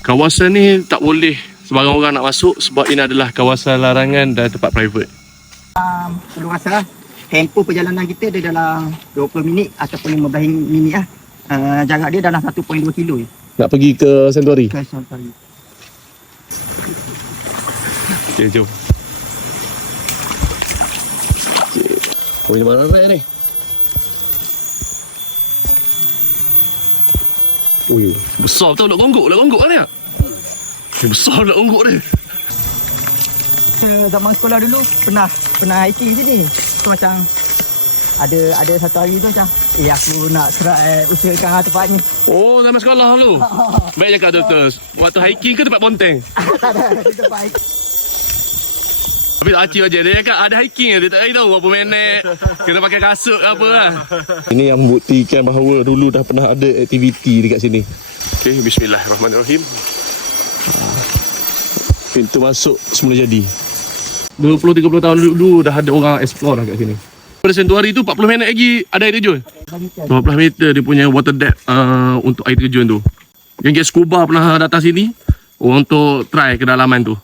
Kawasan ni tak boleh sebarang orang nak masuk sebab ini adalah kawasan larangan dan tempat private. Belum rasa tempoh perjalanan kita dia dalam 20 minit ataupun 15 minit lah. Jarak dia dalam 1.2 kilo je. Nak pergi ke Santuari? Ke Santuari. Okay, jom. Oh, ini mana ni? Ui, besar betul nak gonggok kan ni? Besar nak gonggok dia. Zaman sekolah dulu pernah hiking sini. So macam ada satu hari tu macam aku nak try usahakan tempat ni. Oh, zaman sekolah lu. Baik cakap betul. Waktu hiking ke tempat ponteng? Tak ada tempat hiking. Tapi tak acik je. Dia cakap ada hiking je. Dia tak tahu berapa minit. Kena pakai kasut ke apa lah. Ini yang membuktikan bahawa dulu dah pernah ada aktiviti dekat sini. Okay, bismillahirrahmanirrahim. Pintu masuk semula jadi. 20-30 tahun dulu dah ada orang explore dah kat sini. Pada Santuari tu 40 minit lagi ada air terjun. 15 meter dia punya water depth untuk air terjun tu. Yang scuba pernah datang sini untuk try kedalaman tu.